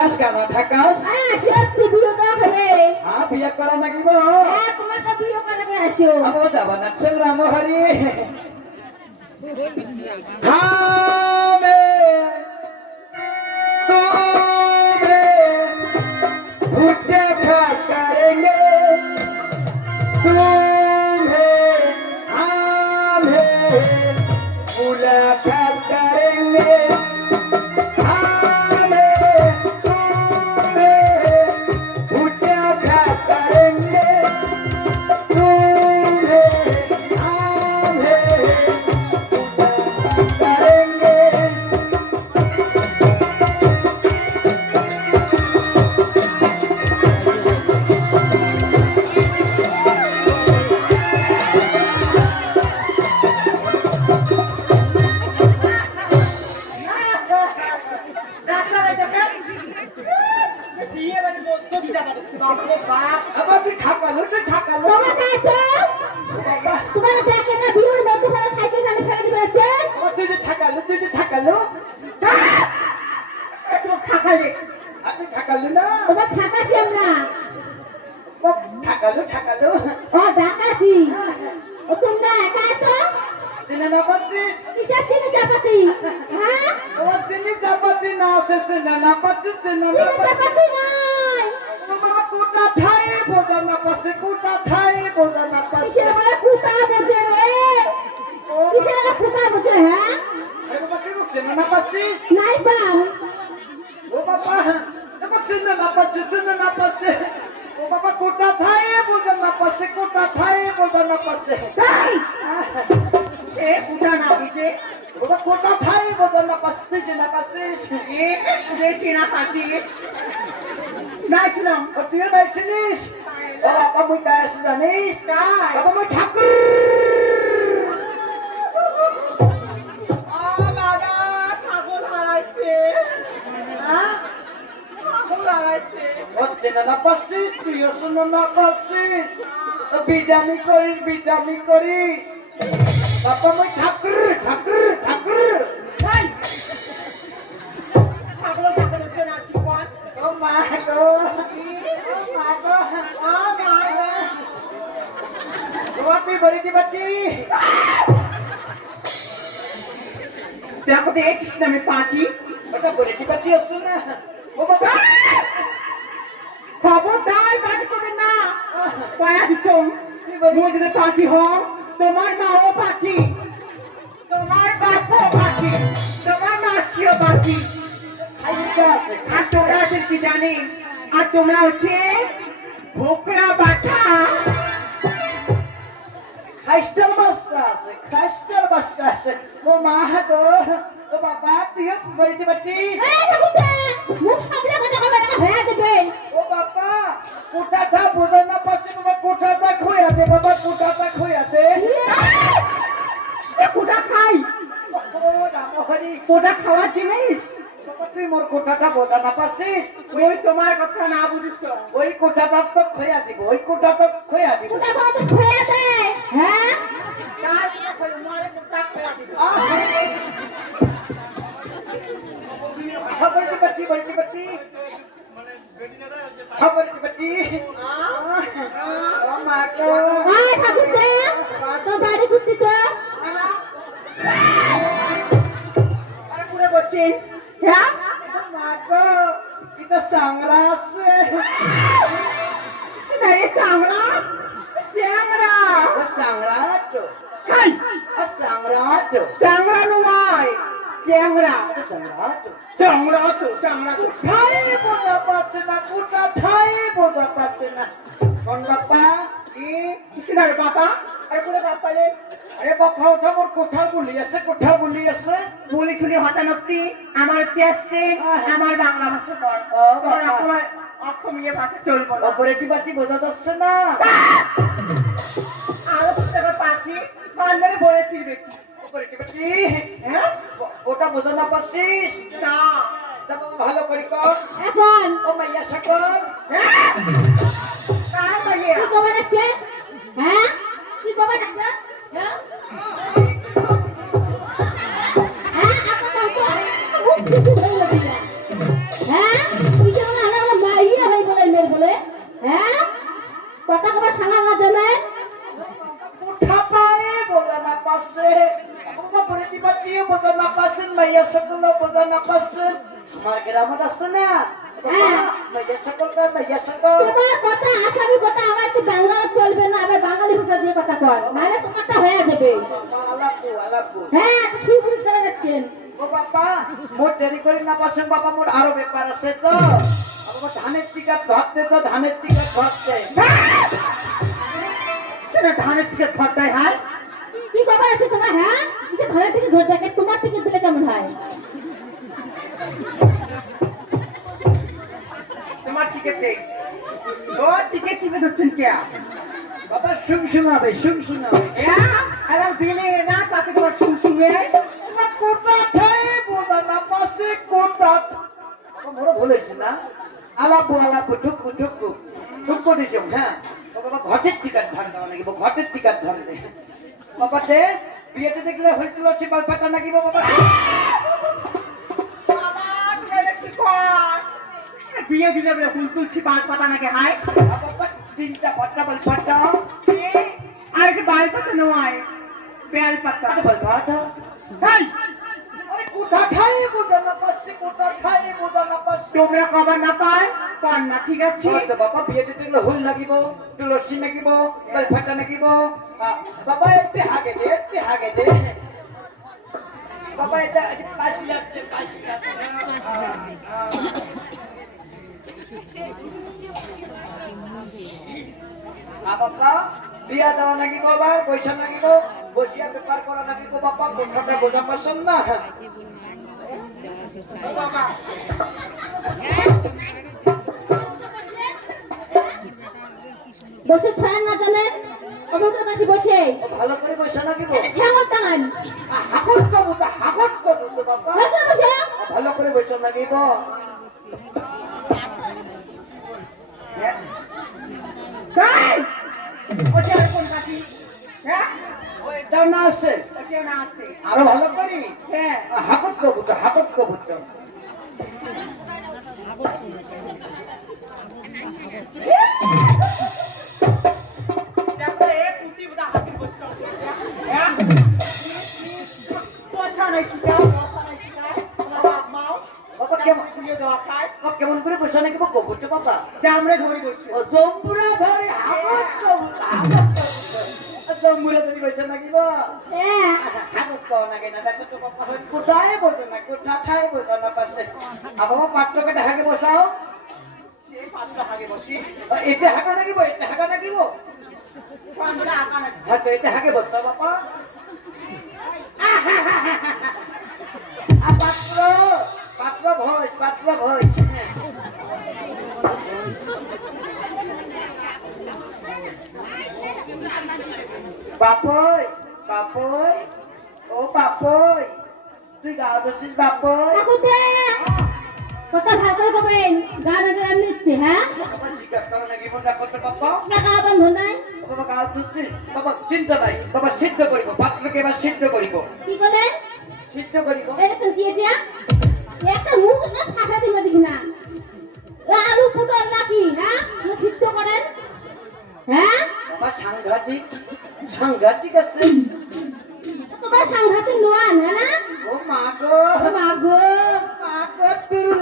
কানা খা করেঙ্গে তো बुला कर না পাচ্ছে কোটা ঠাই বোঝা না কিসের বলে কুটা বোঝে রে? কিসের বলে কুটা বোঝে হ্যাঁ? আরে বাবা কি বলছিস না পাচ্ছিস নাই পাও ও বাবা তোমার চিনে না পাচ্ছে চিনে না পাচ্ছে ও বাবা কোটা ঠাই বোঝা না পাচ্ছে কোটা ঠাই বোঝা না পাচ্ছে তাই এ কোটা না বুঝে। বাবা কোটা ঠাই বোঝা না পাচ্ছিস না পাচ্ছিস এ দেখি না পাচ্ছিস নাইছিলাম ও তুই নাইছিলিস ও বাবা মুই তাই জানিস তাই বাবা মুই ঠাকুর পাচ্ছিস তুইও শুনো না পাচ্ছিস বিদামি করিস বিদামি করিস বাবা মুই ঠাকুর ঠাকুর ঠাকুর ও মা গো, ও মা গো ও মা গো। তোমার তুই বলিটি বাটি দেখো তো এই কৃষ্ণ আমি পাটি ওটা বলিটি বাটি আসো না ও বাবা খবরদার পাটি করবে না পায়া দিচ্ছ মই যদি পাটি হও তোমার মাও পাটি তোমার বাপও পাটি তোমার মাসিও পাটি আর তোমরা আছে কি জানি? আর তোমরা হচ্ছে ভোকরা বাটা খাইস্টার বাচ্চা আছে খাইস্টার বাচ্চা আছে। ও মা গো ও বাবা তুইও বলিটি বাটি মুখ সামলে কথা হবে না হয়ে যাবে। ও বাবা কোটাটা বোঝা না পাচ্ছে বাবা কোটাটা খোয়া দে বাবা কোটাটা খোয়া দে কোটা খাই। ও রামহরি কোটা খাওয়ার জিনিস? তুই মোর কোটাটা বোঝা না পাচ্ছিস ওই তোমার কথা না বুঝিস ওই কোটাটা তো খোয়া দিব ওই কোটাটা খোয়া দিব। কুটা করে তো খুঁয়ে দে। হ্যাঁ? তার দিয়ে কই মারে কোটা খাওয়া দিবে। খবরটি বাটি বলটি বাটি খবরটি বাটি ও মা গো আয় ঠাকুরদা তো বাড়ি ঘুরতে তো। আরে পুরো বসে। হ্যাঁ ও মা গো এটা সাংরা আছে না এই চামড়া চ্যাংরা ও সাংরা তো খাই ও সাংরা তো চামড়া নয় চ্যাংরা সাংরা তো চামড়া তো চামড়া তো ঠাই বোঝা পাচ্ছে না কোটা ঠাই বোঝা পাচ্ছে না শোন বাপ্পা কি কৃষ্ণার বাবা আরে পুরো বাপ্পা রে আরে ওঠা মোর কোঠা বলি আছে কোঠা বলি আছে। বলি ছুলি হতানক্তি আমার আসছে আমার বাংলা ভাষা পড় ও তোমার বাবা। তোমার অসমীয় ভাষা চলবো অপরেটি বোঝা যাচ্ছে না? আরও পুস্তকের পাখি পান্ডারে বলে দিবে অপরেটি বাটি হ্যাঁ ওটা বোঝা না। পাচ্ছিস না ভালো করে কর এখন। ও মাইয়া সকল হ্যাঁ সকল বোঝা না পাচ্ছেন আমার গ্রামের আসছে না। মাইয়া সকল মাইয়া সকল তোমার কথা আসামি কথা আমার একটু বাংলা চলবে না আবার বাঙালি ভাষা দিয়ে কথা কর তোমারটা হয়ে মোর দেরি করে না পাচ্ছেন বাবা মোর আরও ব্যাপার আছে তো আমার ধানের টিকাট ধরতে তো ধানের টিকাট ধরতে ধানের থেকে ধরতে হয় কি খবর আছে তোমার হ্যাঁ কিসে ঘরের থেকে ধরে দেখে তোমার টিকিট দিলে কেমন হয়? তোমার টিকিট দেই ও টিকিট চিপে ধরছেন কে? বাবা শুন শোনাবে শুন শোনাবে। এবার দিলে না তাতে তোমার শুন শুনে কোটা খাই বোঝা না পাশে কোটা বাবা মোর না? আলাপু আলাপু ঠুকু ঠুকু ঠুকু দিছ হ্যাঁ। বাবা ঘটের টিকার ধরে দেওয়া নাকি? ঘটের টিকাট ধরে দে। বাবা দে। বিয়েতে দেখলে হইছিল সে গল্পটা নাকি বাবা বাবা তুমি কি কর বিয়ে দিলে বলে ফুল তুলছি বাল পাতা নাকি হাই তিনটা পাতা বল পাট্টা আর কি বাল পাতা নয় বেল পাতা। বল পাতা হাই! কোথা খাই বোঝা না পাশে কোথা খাই বোঝা না পাশে তোমরা কবার না পাই পান না ঠিক আছে? তো বাবা বিয়েতে দেখলে হুল লাগিব তুলসী নাগিব বেল ফাটা নাগিব বাবা একটু হাগে দে একটু হাগে দে। বাবা এটা এটা পাঁচ যাচ্ছে পাঁচ যাচ্ছে বাবা বিয়া দেওয়া নাগিব আবার পয়সা নাগিব। বসিয়া বেপার করা নাগিব বাবা? কথাটা বোঝা পারছেন না? বাবা। বসে ছাড় না জানে অমুকের পাশে বসে ভালো করে পয়সা নাগিব ঠেঙর টাঙান হাগত তা হাগত তো বাবা। বসে ভালো করে বসে লাগিব তাই ওটা কোন কাটি হ্যাঁ। এটাও না আছে আরও ভালো করি? হ্যাঁ। হাগত কবু তো হাগত কবু তো দেখো এ পুঁতি বুদা হাতি বচ্চা হ্যাঁ? কেমন? করে বসে নাকি কবু বাবা? আমরা ধরে বসছি। ও জম্বুরা ধরে হাগত কবু জম্বুরা ধরে বসে নাকি বা হাগত কও নাকি না দেখো তো কোথায় বসে না কোথায় বসে না পাশে? আবার পাত্র কেটে হাগে বসাও। সে পাত্র হাগে বসি। এটা হাগা নাকিব এটা হাগা নাকিব আমরা আকানা হ্যাঁ তো এটা হাগে বসা বাবা আ, পাত্র? পাত্র ভয়েস পাত্র ভয়েস বাপই বাপই ও বাপই তুই গাও ধরছিস বাপই? কথা ভাগ করে কবেন গান আগে এমনি ইচ্ছে হ্যাঁ? জিজ্ঞাসা করো নাকি মনটা করতে বাপ্পা? আপনার গা বন্ধ নাই। বাবা গাও ধরছিস বাবা চিন্তা নাই। বাবা সিদ্ধ করিব। পাত্রকে এবার সিদ্ধ করিব। কি করলেন সিদ্ধ করিব। এটা কি এটা? একটা মুখ না ফাটা দিবে দেখি না। আলু ফুটল নাকি হ্যাঁ? আপনি সিদ্ধ করেন। হ্যাঁ? বাবা সাংঘাতিক সাংঘাতিক আছে। তোমরা সাংঘাতিক নোয়ান হ্যাঁ না? ও মা গো। মা গো। মা গো তুরু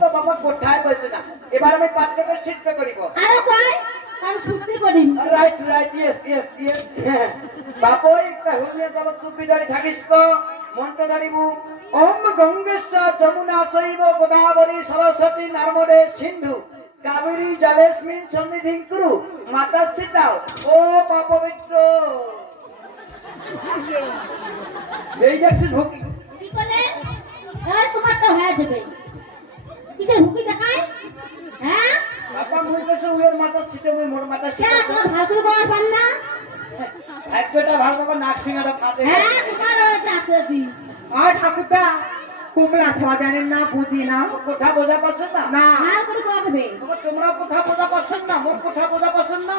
তো বাবা কোথায় বলছে না? এবার আমি পাত্রকে সিদ্ধ করিব। আরও কয় কারণ সত্যি করিম right right yes yes yes বাপই একটা হুলিয়া জল টুপি ধরে থাকিস তো মন্ত্র ধরিবু। ওম গঙ্গেশ্বর যমুনা শৈব গোদাবরী সরস্বতী নর্মদে সিন্ধু কাবেরী জলেস্মিন সন্নিধি কুরু মাতা সিটাও ও পবিত্র এই দেখছিস ভক্তি কি করলে এই তোমারটা হয়ে যাবে। কিসের হুকি দেখায়? হ্যাঁ? বাবা মুই কাছে উয়ের মাথা সিটে মুই মোর মাথা সিটে তোমার ভাগ করে দেওয়ার পান না? ভাগ্যটা ভালো বাবা নাক সিঙ্গাটা ফাটে। হ্যাঁ তোমার আছে আর ঠাকুরদা কুমলা ছোয়া জানেন না বুঝি না। কোথা বোঝা পারছেন না। না ভাগ করে তোমরা কোথা বোঝা পারছেন না মোর কোথা বোঝা পারছেন না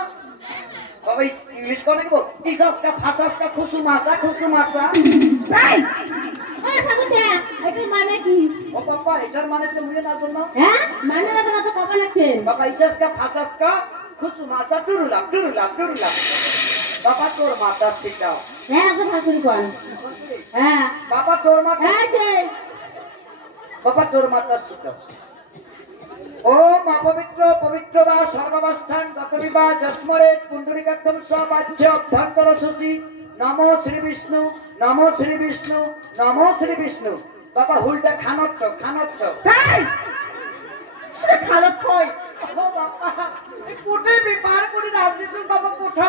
বাবা ইস- ইংলিশ কোনে কি বল ইসাস কা খুসু মাসা খুসু মাসা এই! ও ঠাকুরদা এটার মানে কি? ও বাবা এটার মানে তো মুই না জানো হ্যাঁ? মানে না তো কবা বাবা ইসাস কা ফাসাস কা খুচু মাথা টুরুলাম টুরুলাম টুরুলাম। বাবা তোর মাথা শিখাও হ্যাঁ একটা শাশুড়ি কন। হ্যাঁ। বাবা তোর মাথা এই যে বাবা তোর মাথা শিখাও ও মা পবিত্র বা সর্বাবস্থান গত বিবাহ যস্মরে কুণ্ডলিকাক্ষম সবাচ্য অভ্যন্তর শশী নমো শ্রী বিষ্ণু নমো শ্রী বিষ্ণু নমো শ্রী বিষ্ণু। বাবা হুলটা খানত্র খানত্র তাই সে খালত কই ও বাবা এই কোটে বিপার করে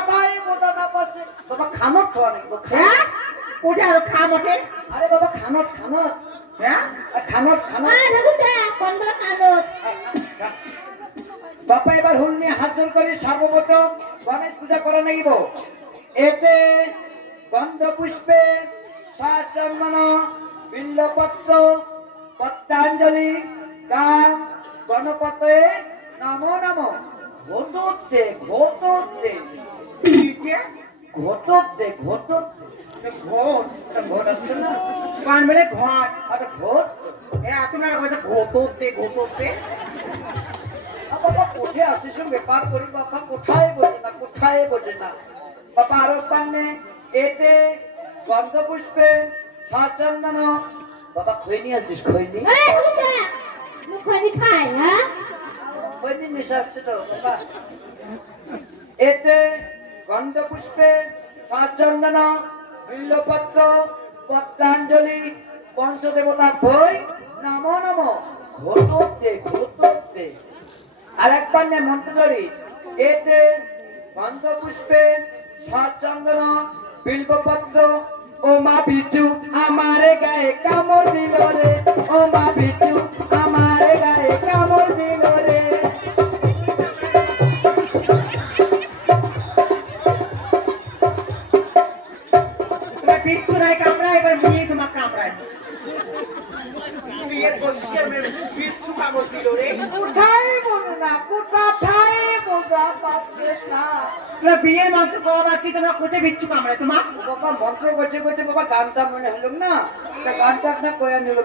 পাই মোটা না পাশে বাবা খানত্র অনেক হ্যাঁ? ওটা আর খা মতে আরে বাবা খানত খানত হ্যাঁ? আর খানত খানত কোন বলে কানত বাপা এবার হুল নিয়ে হাত জোর করে সর্বপ্রথম গণেশ পূজা করে নাকিব এতে গন্ধ পুষ্পে চন্দন বিল্লপত্র পত্রাঞ্জলি গান গণপতে নম নম। দিতে ঘোততে ঘোততে ভোট একটা ঘোট আসছে না কান বলে ঘর আর ঘোট এ আপনার কথা ঘোততে ঘোততে বাবা কোঠে আসিস ব্যাপার করি বাবা কোথায় বোঝে না কোথায় বোঝে না বাবা আরও পান্নে এতে গন্ধ পুষ্পে সচন্দন বাবা খৈনি আছিস খৈনি খানি খায় হ্যাঁ এতে গন্ধ পুষ্পে সচন্দন বিল্লপত্র পত্রাঞ্জলি পঞ্চদেবতা বই, নম নম। আর একবার নে মন্ত্র এতে ও মা বিচু আমার গায়ে কামড় দিল রে। ও মা বিচু আমার গায়ে কামড় দিল করবা কি তোমরা কোটে বিচ্ছু কামড়ায়? তোমার? বাবা, মন্ত্র করতে করতে বাবা, গানটা মনে হলো না। গানটা আপনার কয়া নিল।